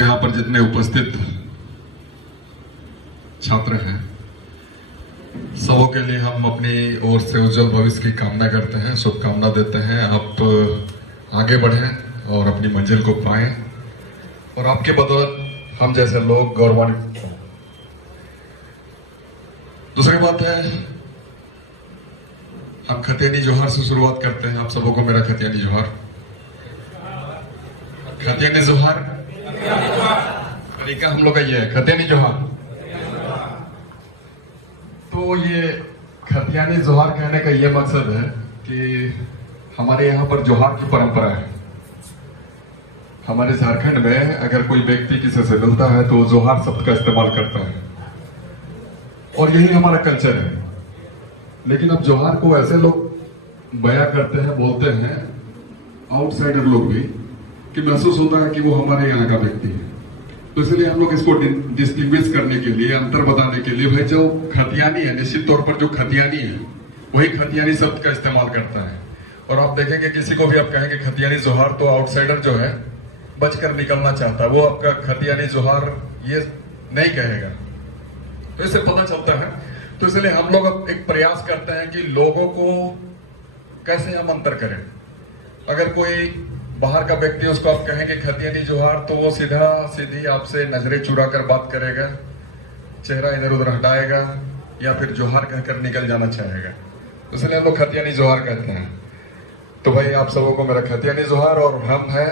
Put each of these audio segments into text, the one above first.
यहाँ पर जितने उपस्थित छात्र हैं, सबों के लिए हम अपनी ओर से उज्जवल भविष्य की कामना करते हैं, शुभकामना देते हैं। आप आगे बढ़ें और अपनी मंजिल को पाएं और आपके बदौलत हम जैसे लोग गौरवान्वित हों। दूसरी बात है, हम खतियानी जोहार से शुरुआत करते हैं। आप सबों को मेरा खतियानी जोहार। खतियानी जोहार तरीका हम लोग का ये है, खतियानी जोहार। तो ये खतियानी जोहार कहने का ये मकसद है कि हमारे यहाँ पर जोहार की परंपरा है। हमारे झारखंड में अगर कोई व्यक्ति किसी से मिलता है तो जोहार शब्द का इस्तेमाल करता है और यही हमारा कल्चर है। लेकिन अब जोहार को ऐसे लोग बयां करते हैं, बोलते हैं, आउटसाइडर लोग भी, कि महसूस होता है कि वो हमारे यहाँ का व्यक्ति है। तो इसलिए हम लोग इसको डिस्टिंग्विश करने के लिए, अंतर बताने के लिए, भाई जो खतियानी है, निश्चित तौर पर जो खतियानी है वही खतियानी शब्द का इस्तेमाल करता है। और आप देखेंगे किसी को भी आप कहेंगे खतियानी जोहार तो आउटसाइडर जो है बचकर निकलना चाहता है, वो आपका खतियानी जोहार ये नहीं कहेगा। तो इससे पता चलता है। तो इसलिए हम लोग अब एक प्रयास करते हैं कि लोगों को कैसे हम अंतर करें। अगर कोई बाहर का व्यक्ति उसको आप कहेंगे खतियानी जोहार तो वो सीधा सीधी आपसे नजरें चुरा कर बात करेगा, चेहरा इधर उधर हटाएगा या फिर जोहार कहकर निकल जाना चाहेगा। इसलिए हम लोग खतियानी जोहार कहते हैं। तो भाई आप सबों को मेरा खतियानी जोहार। और हम हैं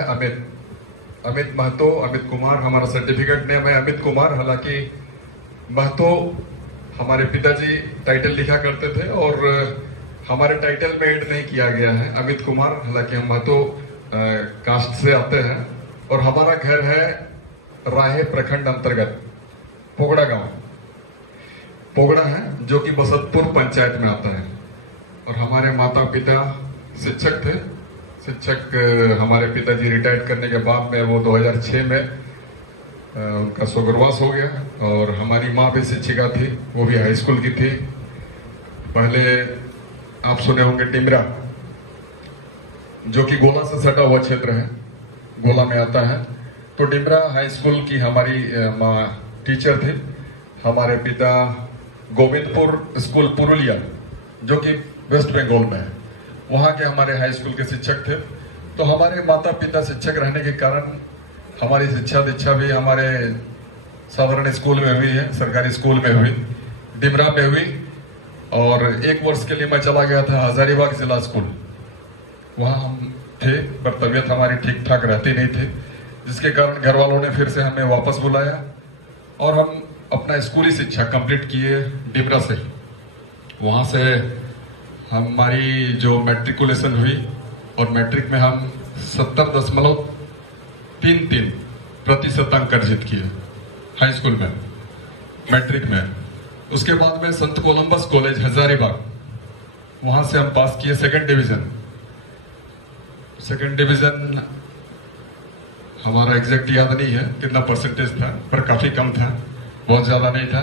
अमित महतो, अमित कुमार हमारा सर्टिफिकेट नेम है, अमित कुमार। हालांकि महतो हमारे पिताजी टाइटल लिखा करते थे और हमारे टाइटल में ऐड नहीं किया गया है अमित कुमार। हालांकि हम महतो कास्ट से आते हैं और हमारा घर है राहे प्रखंड अंतर्गत पोगड़ा गांव। पोगड़ा है जो कि बसतपुर पंचायत में आता है। और हमारे माता पिता शिक्षक थे। शिक्षक हमारे पिताजी रिटायर्ड करने के बाद में वो 2006 में उनका स्वर्गवास हो गया। और हमारी माँ भी शिक्षिका थी, वो भी हाई स्कूल की थी। पहले आप सुने होंगे डिमरा, जो कि गोला से सटा हुआ क्षेत्र है, गोला में आता है। तो डिमरा हाई स्कूल की हमारी माँ टीचर थी। हमारे पिता गोविंदपुर स्कूल पुरुलिया, जो कि वेस्ट बंगाल में है, वहाँ के हमारे हाई स्कूल के शिक्षक थे। तो हमारे माता पिता शिक्षक रहने के कारण हमारी शिक्षा दीक्षा भी हमारे साधारण स्कूल में हुई है, सरकारी स्कूल में हुई, डिमरा में हुई। और 1 वर्ष के लिए मैं चला गया था हजारीबाग जिला स्कूल, वहाँ हम थे, पर तबीयत हमारी ठीक ठाक रहती नहीं थी, जिसके कारण घर वालों ने फिर से हमें वापस बुलाया और हम अपना स्कूली शिक्षा कंप्लीट किए डिमरा से। वहाँ से हमारी जो मैट्रिकुलेशन हुई और मैट्रिक में हम 70.33% अंक अर्जित किए हाई स्कूल में, मैट्रिक में। उसके बाद में संत कोलंबस कॉलेज हजारीबाग, वहां से हम पास किए सेकंड डिवीजन। हमारा एग्जैक्ट याद नहीं है कितना परसेंटेज था, पर काफी कम था, बहुत ज्यादा नहीं था।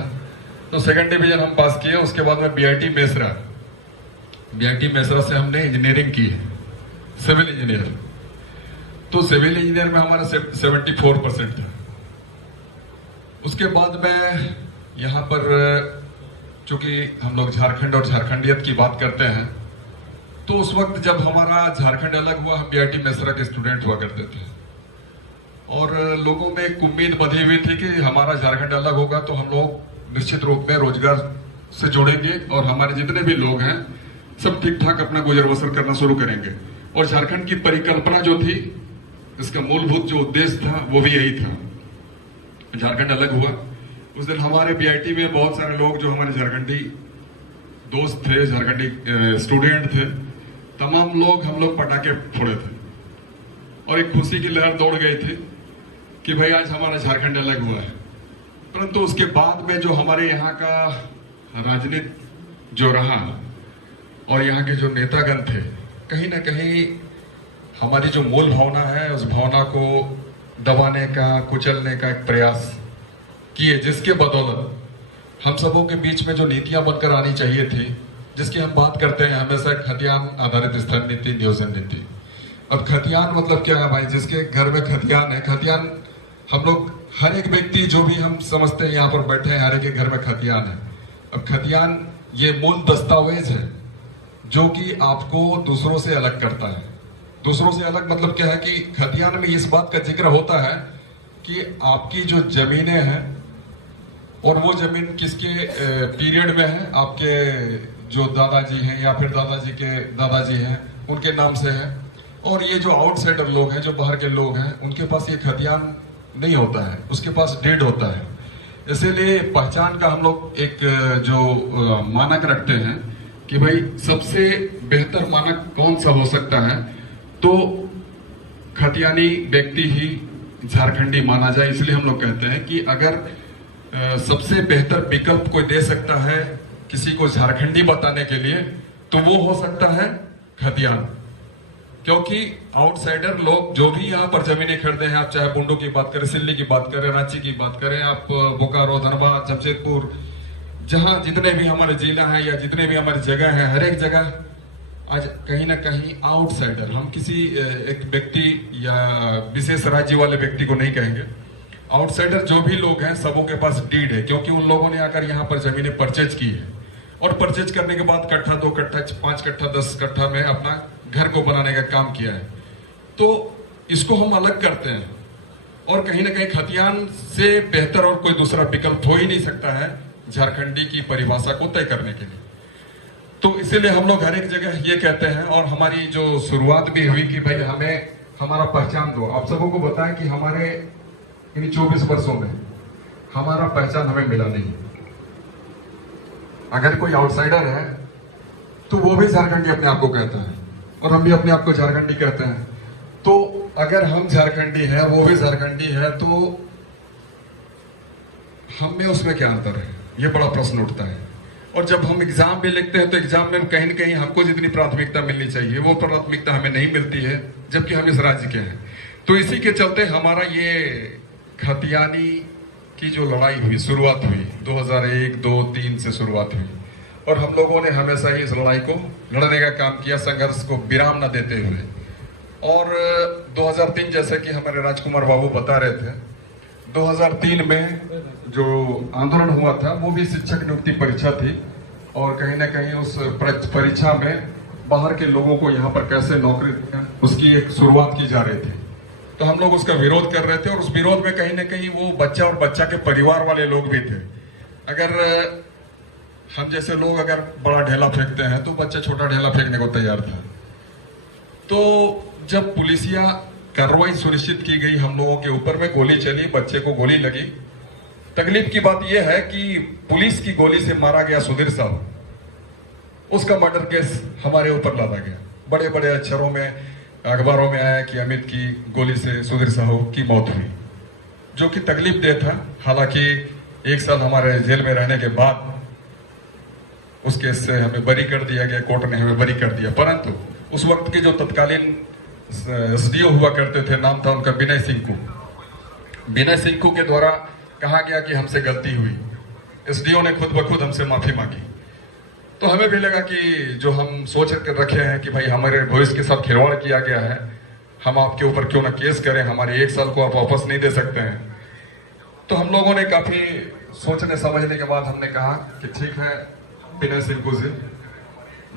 तो सेकंड डिवीजन हम पास किए। उसके बाद में बीआईटी मेसरा से हमने इंजीनियरिंग की, सिविल इंजीनियर। तो सिविल इंजीनियर में हमारा 74% था। उसके बाद में यहाँ पर चूंकि हम लोग झारखंड और झारखंडियत की बात करते हैं, तो उस वक्त जब हमारा झारखंड अलग हुआ, हम बीआईटी मेसरा के स्टूडेंट हुआ करते थे और लोगों में एक उम्मीद बंधी हुई थी कि हमारा झारखंड अलग होगा तो हम लोग निश्चित रूप में रोजगार से जुड़ेंगे और हमारे जितने भी लोग हैं सब ठीक ठाक अपना गुजर बसर करना शुरू करेंगे। और झारखंड की परिकल्पना जो थी, इसका मूलभूत जो उद्देश्य था, वो भी यही था। झारखंड अलग हुआ उस दिन हमारे बीआईटी में बहुत सारे लोग जो हमारे झारखंडी दोस्त थे, झारखंडी स्टूडेंट थे, तमाम लोग हम लोग पटाखे फोड़े थे और एक खुशी की लहर दौड़ गई थी कि भाई आज हमारा झारखंड अलग हुआ है। परंतु उसके बाद में जो हमारे यहाँ का राजनीति जो रहा और यहाँ के जो नेतागण थे, कहीं ना कहीं हमारी जो मूल भावना है उस भावना को दबाने का, कुचलने का एक प्रयास किए, जिसके बदौलत हम सबों के बीच में जो नीतियां बनकर आनी चाहिए थी, जिसकी हम बात करते हैं हमेशा, खतियान आधारित स्थान नीति, नियोजन नीति। अब खतियान मतलब क्या है भाई? जिसके घर में खतियान है, खतियान हम लोग हर एक व्यक्ति जो भी हम समझते हैं यहाँ पर बैठे हैं, हर एक के घर में खतियान है। अब खतियान ये मूल दस्तावेज है जो कि आपको दूसरों से अलग करता है। दूसरों से अलग मतलब क्या है कि खतियान में इस बात का जिक्र होता है कि आपकी जो जमीनें हैं और वो जमीन किसके पीरियड में है, आपके जो दादाजी हैं या फिर दादाजी के दादाजी हैं उनके नाम से है। और ये जो आउटसाइडर लोग हैं, जो बाहर के लोग हैं, उनके पास ये खतियान नहीं होता है, उसके पास डीड होता है। इसीलिए पहचान का हम लोग एक जो मानक रखते हैं कि भाई सबसे बेहतर मानक कौन सा हो सकता है, तो खतियानी व्यक्ति ही झारखंडी माना जाए। इसलिए हम लोग कहते हैं कि अगर सबसे बेहतर विकल्प कोई दे सकता है किसी को झारखंडी बताने के लिए, तो वो हो सकता है खतियान। क्योंकि आउटसाइडर लोग जो भी यहाँ पर जमीनें खरीदे हैं, आप चाहे बुंडू की बात करें, सिल्ली की बात करें, रांची की बात करें, आप बोकारो, धनबाद, जमशेदपुर, जहां जितने भी हमारे जिला हैं या जितने भी हमारी जगह है, हर एक जगह आज कहीं ना कहीं आउटसाइडर, हम किसी एक व्यक्ति या विशेष राज्य वाले व्यक्ति को नहीं कहेंगे, आउटसाइडर जो भी लोग हैं सबों के पास डीड है। क्योंकि उन लोगों ने आकर यहाँ पर जमीनें परचेज की है और परचेज करने के बाद कट्ठा, 2 कट्ठा, 5 कट्ठा, 10 कट्ठा में अपना घर को बनाने का काम किया है। तो इसको हम अलग करते हैं और कहीं ना कहीं खतियान से बेहतर और कोई दूसरा विकल्प हो ही नहीं सकता है झारखंडी की परिभाषा को तय करने के लिए। तो इसीलिए हम लोग हर एक जगह ये कहते हैं और हमारी जो शुरुआत भी हुई कि भाई हमें हमारा पहचान दो। आप सबों को बताएं कि हमारे इन 24 वर्षों में हमारा पहचान हमें मिला नहीं। अगर कोई आउटसाइडर है तो वो भी झारखंडी अपने आप को कहता है और हम भी अपने आप को झारखंडी कहते हैं। तो अगर हम झारखंडी है, वो भी झारखंडी है, तो हम में उसमें क्या अंतर है, ये बड़ा प्रश्न उठता है। और जब हम एग्जाम भी लिखते हैं तो एग्जाम में कहीं न कहीं हमको जितनी प्राथमिकता मिलनी चाहिए वो प्राथमिकता हमें नहीं मिलती है, जबकि हम इस राज्य के हैं। तो इसी के चलते हमारा ये खतियानी की जो लड़ाई हुई, शुरुआत हुई 2001, 2, 3 से शुरुआत हुई और हम लोगों ने हमेशा ही इस लड़ाई को लड़ने का काम किया, संघर्ष को विराम न देते हुए। और 2003 जैसे कि हमारे राजकुमार बाबू बता रहे थे, 2003 में जो आंदोलन हुआ था वो भी शिक्षक नियुक्ति परीक्षा थी और कहीं ना कहीं उस परीक्षा में बाहर के लोगों को यहाँ पर कैसे नौकरी, उसकी एक शुरुआत की जा रही थी। तो हम लोग उसका विरोध कर रहे थे और उस विरोध में कहीं ना कहीं वो बच्चा और बच्चा के परिवार वाले लोग भी थे। अगर हम जैसे लोग अगर बड़ा ढेला फेंकते हैं तो बच्चा छोटा ढेला फेंकने को तैयार था। तो जब पुलिसिया कार्रवाई सुनिश्चित की गई हम लोगों के ऊपर में, गोली चली, बच्चे को गोली लगी। तकलीफ की बात यह है कि पुलिस की गोली से मारा गया सुधीर साहू, उसका मर्डर केस हमारे ऊपर लादा गया। बड़े बड़े अक्षरों में अखबारों में आया कि अमित की गोली से सुधीर साहू की मौत हुई, जो कि तकलीफ दे था। हालांकि 1 साल हमारे जेल में रहने के बाद उस केस से हमें बरी कर दिया गया, कोर्ट ने हमें बरी कर दिया। परंतु उस वक्त के जो तत्कालीन एसडीओ हुआ करते थे, नाम था उनका विनय सिंकू। विनय सिंकू के द्वारा कहा गया कि हमसे गलती हुई, एसडीओ ने खुद ब खुद हमसे माफी मांगी। तो हमें भी लगा कि जो हम सोच कर रखे हैं कि भाई हमारे भविष्य के साथ खिलवाड़ किया गया है, हम आपके ऊपर क्यों ना केस करें, हमारे 1 साल को आप वापस नहीं दे सकते हैं। तो हम लोगों ने काफी सोचने समझने के बाद हमने कहा कि ठीक है विनय सिंकू से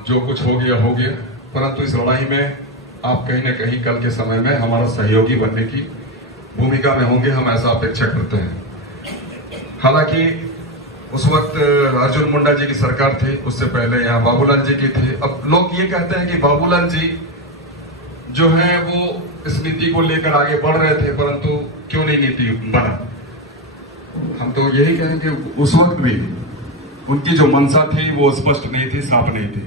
जो कुछ हो गया, परंतु इस लड़ाई में आप कहीं ना कहीं कल के समय में हमारा सहयोगी बनने की भूमिका में होंगे, हम ऐसा अपेक्षा करते हैं। हालांकि उस वक्त अर्जुन मुंडा जी की सरकार थी, उससे पहले यहाँ बाबूलाल जी की थी। अब लोग ये कहते हैं कि बाबूलाल जी जो है वो इस नीति को लेकर आगे बढ़ रहे थे, परंतु क्यों नहीं नीति बना। हम तो यही कहें कि उस वक्त भी उनकी जो मंशा थी वो स्पष्ट नहीं थी, साफ नहीं थी,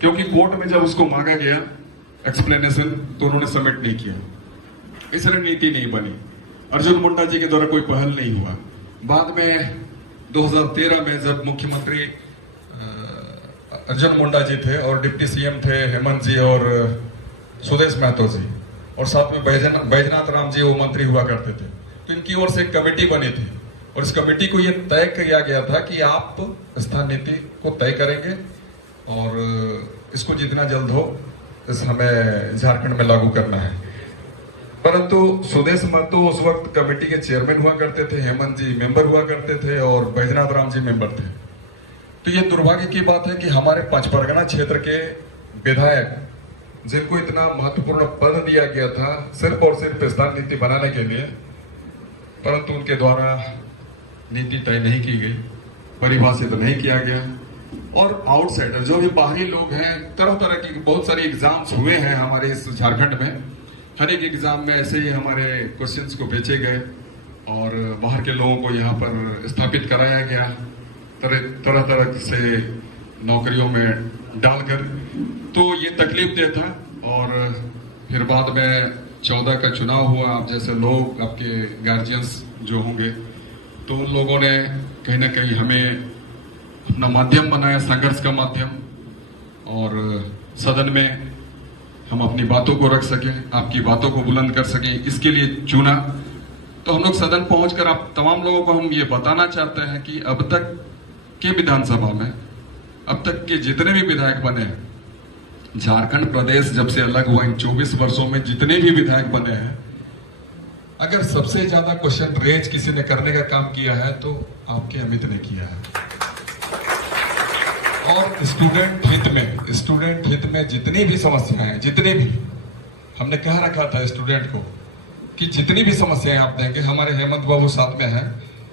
क्योंकि कोर्ट में जब उसको मांगा गया एक्सप्लेनेशन तो उन्होंने सबमिट नहीं किया, इसलिए नीति नहीं बनी। अर्जुन मुंडा जी के द्वारा कोई पहल नहीं हुआ। बाद में 2013 में जब मुख्यमंत्री अर्जुन मुंडा जी थे और डिप्टी सीएम थे हेमंत जी और सुदेश महतो जी, और साथ में बैजनाथ राम जी वो मंत्री हुआ करते थे, तो इनकी ओर से एक कमेटी बनी थी और इस कमेटी को ये तय किया गया था कि आप स्थान नीति को तय करेंगे और इसको जितना जल्द हो इस हमें झारखंड में लागू करना है। परंतु सुदेश महतो उस वक्त कमेटी के चेयरमैन हुआ करते थे, हेमंत जी मेंबर हुआ करते थे और बैजनाथ राम जी मेंबर थे। तो ये दुर्भाग्य की बात है कि हमारे पचपरगना क्षेत्र के विधायक जिनको इतना महत्वपूर्ण पद दिया गया था सिर्फ और सिर्फ स्थान नीति बनाने के लिए, परंतु उनके द्वारा नीति तय नहीं की गई, परिभाषित नहीं किया गया। और आउटसाइडर जो भी बाहरी लोग हैं, तरह तरह की बहुत सारे एग्जाम्स हुए हैं हमारे इस झारखंड में। हर एक एग्जाम में ऐसे ही हमारे क्वेश्चंस को बेचे गए और बाहर के लोगों को यहाँ पर स्थापित कराया गया, तरह तरह से नौकरियों में डालकर। तो ये तकलीफ दे था। और फिर बाद में 14 का चुनाव हुआ। आप जैसे लोग, आपके गार्जियंस जो होंगे, तो उन लोगों ने कहीं ना कहीं हमें अपना माध्यम बनाया, संघर्ष का माध्यम, और सदन में हम अपनी बातों को रख सकें, आपकी बातों को बुलंद कर सकें, इसके लिए चुना। तो हम लोग सदन पहुंचकर आप तमाम लोगों को हम ये बताना चाहते हैं कि अब तक के विधानसभा में अब तक के जितने भी विधायक बने, झारखंड प्रदेश जब से अलग हुआ, इन 24 वर्षों में जितने भी विधायक बने हैं, अगर सबसे ज्यादा क्वेश्चन रेज किसी ने करने का काम किया है तो आपके अमित ने किया है। और स्टूडेंट हित में जितनी भी समस्याएं हैं, जितने भी हमने कह रखा था स्टूडेंट को कि जितनी भी समस्याएं आप देंगे, हमारे हेमंत बाबू साथ में हैं।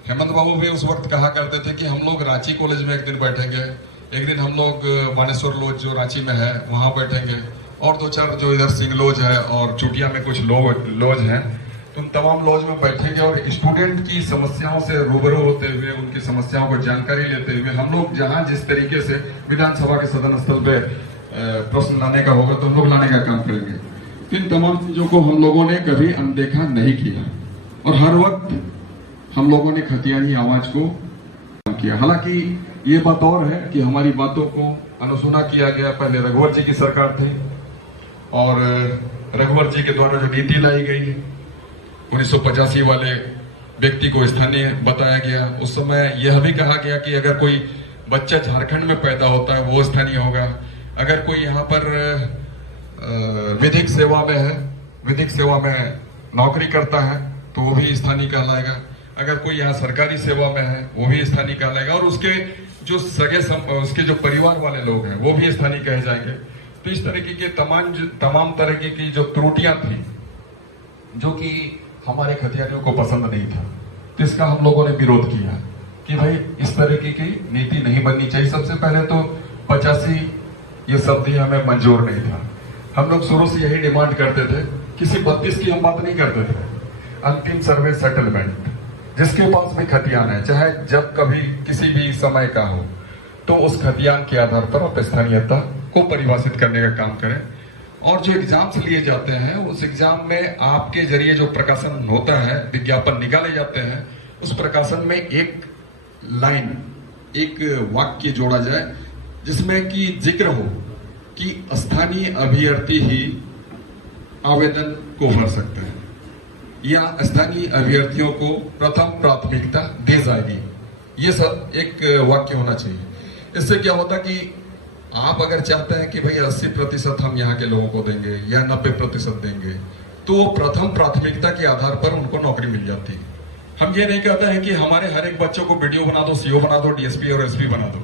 हेमंत बाबू भी उस वक्त कहा करते थे कि हम लोग रांची कॉलेज में एक दिन बैठेंगे, एक दिन हम लोग बानेश्वर लॉज जो रांची में है वहां बैठेंगे, और 2-4 जो इधर सिंह लॉज है और चुटिया में कुछ लॉज हैं, तुम तमाम लॉज में बैठेंगे और स्टूडेंट की समस्याओं से रूबरू होते हुए, उनकी समस्याओं को जानकारी लेते हुए, हम लोग जहां जिस तरीके से विधानसभा के सदन स्थल पे प्रश्न लाने का होगा तो हम लोग लाने का काम करेंगे। इन तमाम चीजों को हम लोगों ने कभी अनदेखा नहीं किया और हर वक्त हम लोगों ने खतियानी आवाज को किया। हालांकि ये बात और है कि हमारी बातों को अनसुना किया गया। पहले रघुवर जी की सरकार थी और रघुवर जी के द्वारा जो नीति लाई गई, 1985 वाले व्यक्ति को स्थानीय बताया गया। उस समय यह भी कहा गया कि अगर कोई बच्चा झारखंड में पैदा होता है वो स्थानीय होगा, अगर कोई यहाँ पर विधिक सेवा में है, विधिक सेवा में नौकरी करता है तो वो भी स्थानीय कहलाएगा, अगर कोई यहाँ सरकारी सेवा में है वो भी स्थानीय कहलाएगा, और उसके जो उसके जो परिवार वाले लोग हैं वो भी स्थानीय कहे जाएंगे। तो इस तरीके के तमाम तरह की जो त्रुटियां थी जो कि हमारे खतियानियों को पसंद नहीं था, तो इसका हम लोगों ने विरोध किया कि भाई इस तरीके की नीति नहीं बननी चाहिए। सबसे पहले तो 85 ये शब्द ही हमें मंजूर नहीं था। हम लोग शुरू से यही डिमांड करते थे, किसी 32 की हम बात नहीं करते थे। अंतिम सर्वे सेटलमेंट, जिसके पास भी खतियान है, चाहे जब कभी किसी भी समय का हो, तो उस खतियान के आधार पर आप स्थानीयता को परिभाषित करने का काम करें। और जो एग्जाम्स लिए जाते हैं उस एग्जाम में आपके जरिए जो प्रकाशन होता है, विज्ञापन निकाले जाते हैं, उस प्रकाशन में एक लाइन, एक वाक्य जोड़ा जाए जिसमें कि जिक्र हो कि स्थानीय अभ्यर्थी ही आवेदन को भर सकते हैं या स्थानीय अभ्यर्थियों को प्रथम प्राथमिकता दी जाएगी। ये सब एक वाक्य होना चाहिए। इससे क्या होता कि आप अगर चाहते हैं कि भाई 80% हम यहाँ के लोगों को देंगे या 90% देंगे, तो वो प्रथम प्राथमिकता के आधार पर उनको नौकरी मिल जाती है। हम ये नहीं कहते हैं कि हमारे हर एक बच्चों को बीडीओ बना दो, सीओ बना दो, डीएसपी और एसपी बना दो।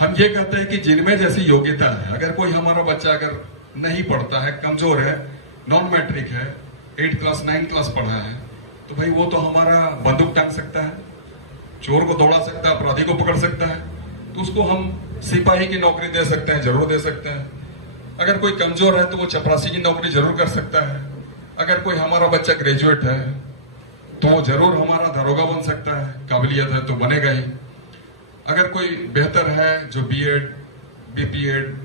हम ये कहते हैं कि जिनमें जैसी योग्यता है, अगर कोई हमारा बच्चा अगर नहीं पढ़ता है, कमजोर है, नॉन मैट्रिक है, 8 क्लास 9 क्लास पढ़ा है, तो भाई वो तो हमारा बंदूक टांग सकता है, चोर को दौड़ा सकता है, अपराधी को पकड़ सकता है, तो उसको हम सिपाही की नौकरी दे सकते हैं, जरूर दे सकते हैं। अगर कोई कमजोर है तो वो चपरासी की नौकरी जरूर कर सकता है। अगर कोई हमारा बच्चा ग्रेजुएट है तो वो जरूर हमारा दरोगा बन सकता है, काबिलियत है तो बनेगा ही। अगर कोई बेहतर है जो बीएड, बीपीएड,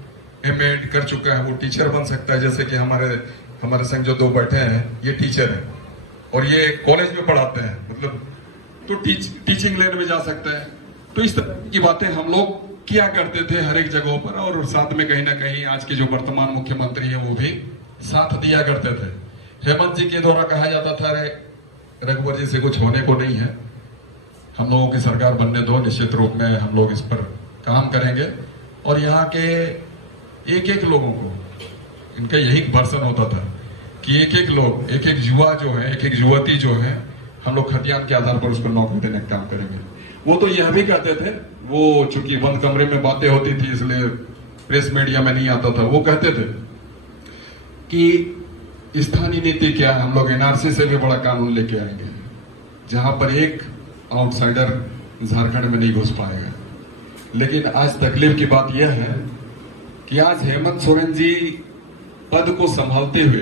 एमएड कर चुका है, वो टीचर बन सकता है। जैसे कि हमारे संग जो 2 बैठे हैं ये टीचर है और ये कॉलेज में पढ़ाते हैं, मतलब तो टीचिंग लाइन में जा सकता है। तो इस तरह की बातें हम लोग किया करते थे हर एक जगहों पर, और साथ में कहीं ना कहीं आज के जो वर्तमान मुख्यमंत्री है वो भी साथ दिया करते थे। हेमंत जी के द्वारा कहा जाता था, रघुवर जी से कुछ होने को नहीं है, हम लोगों की सरकार बनने दो, निश्चित रूप में हम लोग इस पर काम करेंगे। और यहाँ के एक लोगों को इनका यही वर्षन होता था कि एक एक लोग, एक एक युवा जो है, एक एक युवती जो है, हम लोग खतियान के आधार पर उसको नौकरी देने का काम करेंगे। वो तो यह भी कहते थे, वो चूंकि बंद कमरे में बातें होती थी इसलिए प्रेस मीडिया में नहीं आता था, वो कहते थे कि स्थानीय नीति क्या है, हम लोग एनआरसी से भी बड़ा कानून लेके आएंगे जहां पर एक आउटसाइडर झारखंड में नहीं घुस पाएगा। लेकिन आज तकलीफ की बात यह है कि आज हेमंत सोरेन जी पद को संभालते हुए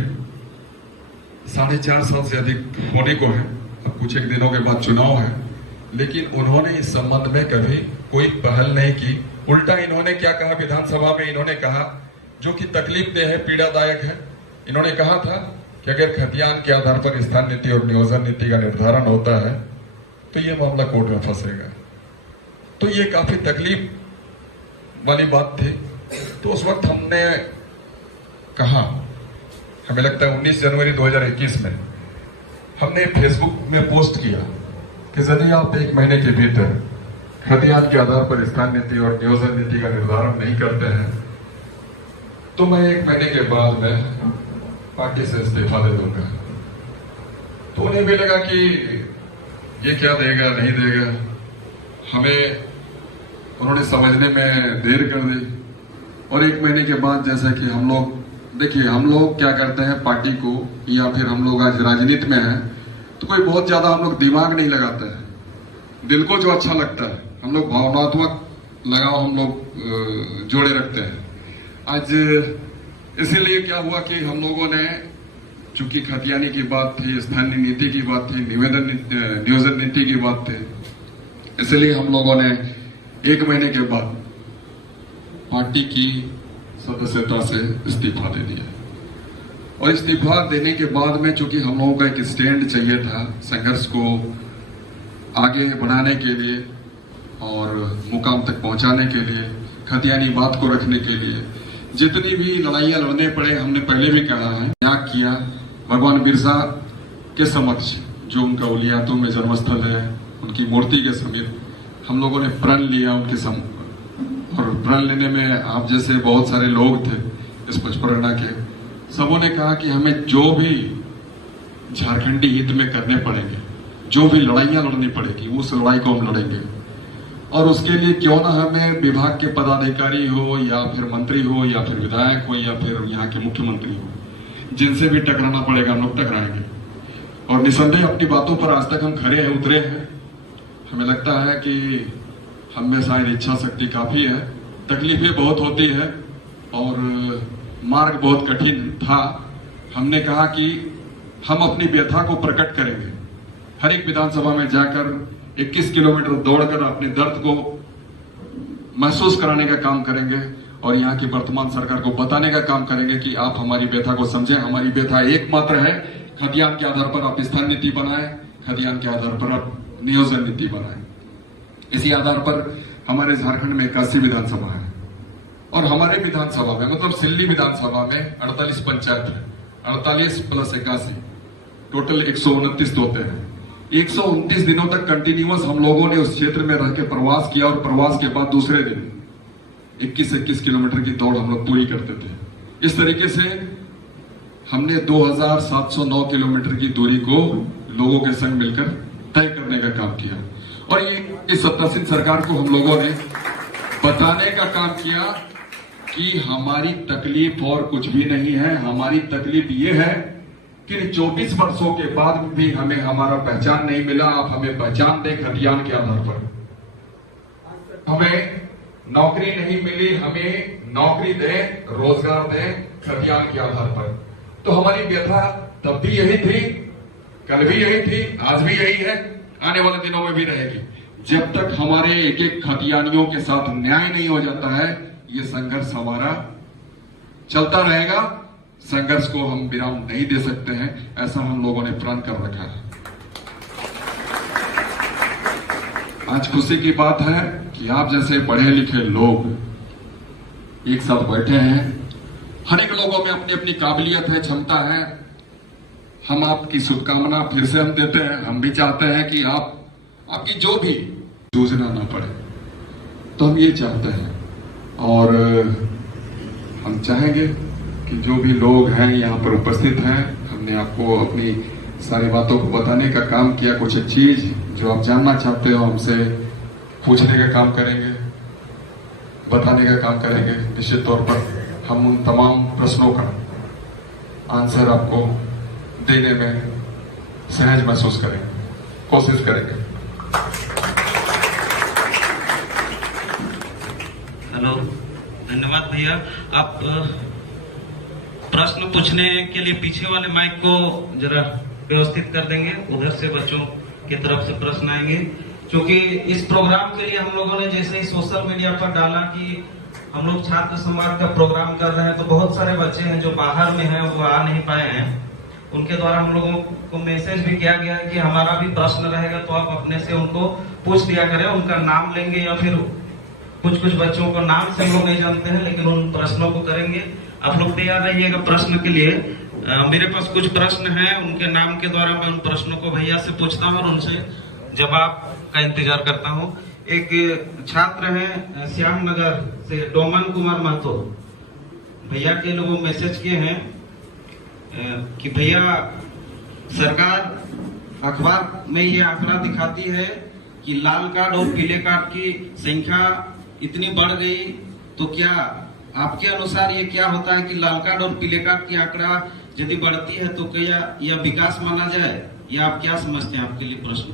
4.5 साल से अधिक होने को है, अब कुछ एक दिनों के बाद चुनाव है, लेकिन उन्होंने इस संबंध में कभी कोई पहल नहीं की। उल्टा इन्होंने क्या कहा विधानसभा में, इन्होंने कहा जो कि तकलीफ देह है, पीड़ादायक है, इन्होंने कहा था कि अगर खतियान के आधार पर स्थान नीति और नियोजन नीति का निर्धारण होता है तो ये मामला कोर्ट में फंसेगा। तो ये काफी तकलीफ वाली बात थी। तो उस वक्त हमने कहा, हमें लगता है 19 जनवरी 2021 में हमने फेसबुक में पोस्ट किया कि यदि आप 1 महीने के भीतर खतियान के आधार पर स्थान नीति और नियोजन नीति का निर्धारण नहीं करते हैं तो मैं 1 महीने के बाद में पार्टी से इस्तीफा दे दूंगा। तो उन्हें भी लगा कि ये क्या देगा नहीं देगा, हमें उन्होंने समझने में देर कर दी। और 1 महीने के बाद जैसा कि हम लोग, देखिए हम लोग क्या करते हैं पार्टी को, या फिर हम लोग आज राजनीति में हैं तो कोई बहुत ज्यादा हम लोग दिमाग नहीं लगाते हैं। दिल को जो अच्छा लगता है हम लोग भावनात्मक लगाव हम लोग जोड़े रखते हैं। आज इसीलिए क्या हुआ कि हम लोगों ने, चूंकि खतियानी की बात थी, स्थानीय नीति की बात थी, नियोजन नीति की बात थी, इसलिए हम लोगों ने 1 महीने के बाद पार्टी की सदस्यता से इस्तीफा दे दिया। और इस्तीफा देने के बाद में चूंकि हम लोगों का एक स्टैंड चाहिए था संघर्ष को आगे बढ़ाने के लिए और मुकाम तक पहुंचाने के लिए, खतियानी बात को रखने के लिए, जितनी भी लड़ाइयां लड़ने पड़े, हमने पहले भी कहा है, त्याग किया। भगवान बिरसा के समक्ष, जो उनका उलियातों में जन्मस्थल है, उनकी मूर्ति के समीप हम लोगों ने प्रण लिया उनके और प्रण लेने में आप जैसे बहुत सारे लोग थे इस पचपरगना के, सबों ने कहा कि हमें जो भी झारखंडी हित में करने पड़ेंगे, जो भी लड़ाइयां लड़नी पड़ेगी, उस लड़ाई को हम लड़ेंगे। और उसके लिए क्यों ना हमें विभाग के पदाधिकारी हो या फिर मंत्री हो या फिर विधायक हो या फिर यहाँ के मुख्यमंत्री हो, जिनसे भी टकराना पड़ेगा हम लोग टकराएंगे। और निसंदेह अपनी बातों पर आज तक हम खड़े हैं, उतरे हैं। हमें लगता है कि हम में शायद इच्छा शक्ति काफी है, तकलीफें बहुत होती है और मार्ग बहुत कठिन था। हमने कहा कि हम अपनी व्यथा को प्रकट करेंगे, हर एक विधानसभा में जाकर 21 किलोमीटर दौड़कर अपने दर्द को महसूस कराने का काम करेंगे और यहाँ की वर्तमान सरकार को बताने का काम करेंगे कि आप हमारी व्यथा को समझें। हमारी व्यथा एकमात्र है, खतियान के आधार पर आप स्थान नीति बनाएं, खतियान के आधार पर आप नियोजन नीति बनाएं। इसी आधार पर हमारे झारखंड में 81 विधानसभा है और हमारे विधानसभा में, मतलब सिल्ली विधानसभा में 48 पंचायत है, 48 + 81 टोटल 129 होते हैं। 129 दिनों तक कंटिन्यूअस हम लोगों ने उस क्षेत्र में रह के प्रवास किया और प्रवास के बाद दूसरे दिन 21 किलोमीटर की दौड़ हम लोग पूरी करते थे। इस तरीके से हमने 2709 किलोमीटर की दूरी को लोगों के संग मिलकर तय करने का काम किया और ये इस सत्तासीन सरकार को हम लोगों ने बताने का काम किया कि हमारी तकलीफ और कुछ भी नहीं है। हमारी तकलीफ ये है कि 24 वर्षों के बाद भी हमें हमारा पहचान नहीं मिला। आप हमें पहचान दें खतियान के आधार पर। हमें नौकरी नहीं मिली, हमें नौकरी दें, रोजगार दें खतियान के आधार पर। तो हमारी व्यथा तब भी यही थी, कल भी यही थी, आज भी यही है, आने वाले दिनों में भी रहेगी। जब तक हमारे एक एक खतियानियों के साथ न्याय नहीं हो जाता है, ये संघर्ष हमारा चलता रहेगा। संघर्ष को हम विराम नहीं दे सकते हैं, ऐसा हम लोगों ने प्रण कर रखा है। आज खुशी की बात है कि आप जैसे पढ़े लिखे लोग एक साथ बैठे हैं। हर एक लोगों में अपनी अपनी काबिलियत है, क्षमता है। हम आपकी शुभकामना फिर से हम देते हैं। हम भी चाहते हैं कि आपकी जो भी जूझना ना पड़े, तो हम ये चाहते हैं और हम चाहेंगे कि जो भी लोग हैं यहाँ पर उपस्थित हैं, हमने आपको अपनी सारी बातों को बताने का काम किया। कुछ एक चीज जो आप जानना चाहते हो हमसे पूछने का काम करेंगे, बताने का काम करेंगे। निश्चित तौर पर हम उन तमाम प्रश्नों का आंसर आपको देने में सहज महसूस करेंगे, कोशिश करेंगे। हेलो, धन्यवाद भैया। आप प्रश्न पूछने के लिए पीछे वाले माइक को जरा व्यवस्थित कर देंगे, उधर से बच्चों की तरफ से प्रश्न आएंगे। क्योंकि इस प्रोग्राम के लिए हम लोगों ने जैसे ही सोशल मीडिया पर डाला कि हम लोग छात्र संवाद का प्रोग्राम कर रहे हैं, तो बहुत सारे बच्चे हैं जो बाहर में हैं, वो आ नहीं पाए हैं। उनके द्वारा हम लोगों को मैसेज भी किया गया है कि हमारा भी प्रश्न रहेगा तो आप अपने से उनको पूछ दिया करें। उनका नाम लेंगे या फिर कुछ बच्चों को नाम से हम लोग नहीं जानते हैं, लेकिन उन प्रश्नों को करेंगे। आप लोग तैयार रहिएगा प्रश्न के लिए। मेरे पास कुछ प्रश्न हैं, उनके नाम के द्वारा मैं उन प्रश्नों को भैया से पूछता हूँ और उनसे जवाब का इंतजार करता हूँ। एक छात्र हैं श्याम नगर से, डोमन कुमार महतो, भैया के लोगों मैसेज किए हैं कि भैया सरकार अखबार में ये आंकड़ा दिखाती है कि लाल कार्ड और पीले कार्ड की संख्या इतनी बढ़ गई, तो क्या आपके अनुसार ये क्या होता है कि लाल कार्ड और पीले कार्ड की आंकड़ा यदि बढ़ती है तो क्या यह विकास माना जाए, या आप क्या समझते हैं? आपके लिए प्रश्न।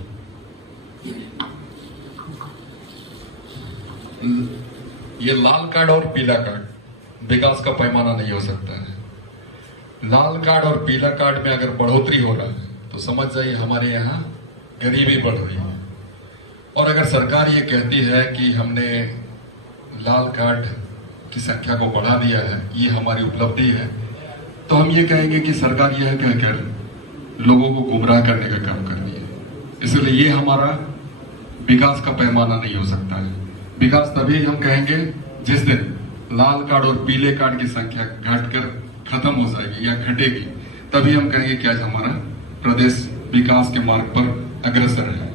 ये लाल कार्ड और पीला कार्ड विकास का पैमाना नहीं हो सकता है। लाल कार्ड और पीला कार्ड में अगर बढ़ोतरी हो रहा है तो समझ जाइए हमारे यहाँ गरीबी बढ़ रही है। और अगर सरकार ये कहती है कि हमने लाल कार्ड की संख्या को बढ़ा दिया है, ये हमारी उपलब्धि है, तो हम ये कहेंगे कि सरकार यह कहकर लोगों को गुमराह करने का काम कर रही है। इसलिए ये हमारा विकास का पैमाना नहीं हो सकता है। विकास तभी हम कहेंगे जिस दिन लाल कार्ड और पीले कार्ड की संख्या घटकर खत्म हो जाएगी या घटेगी, तभी हम कहेंगे कि आज हमारा प्रदेश विकास के मार्ग पर अग्रसर है।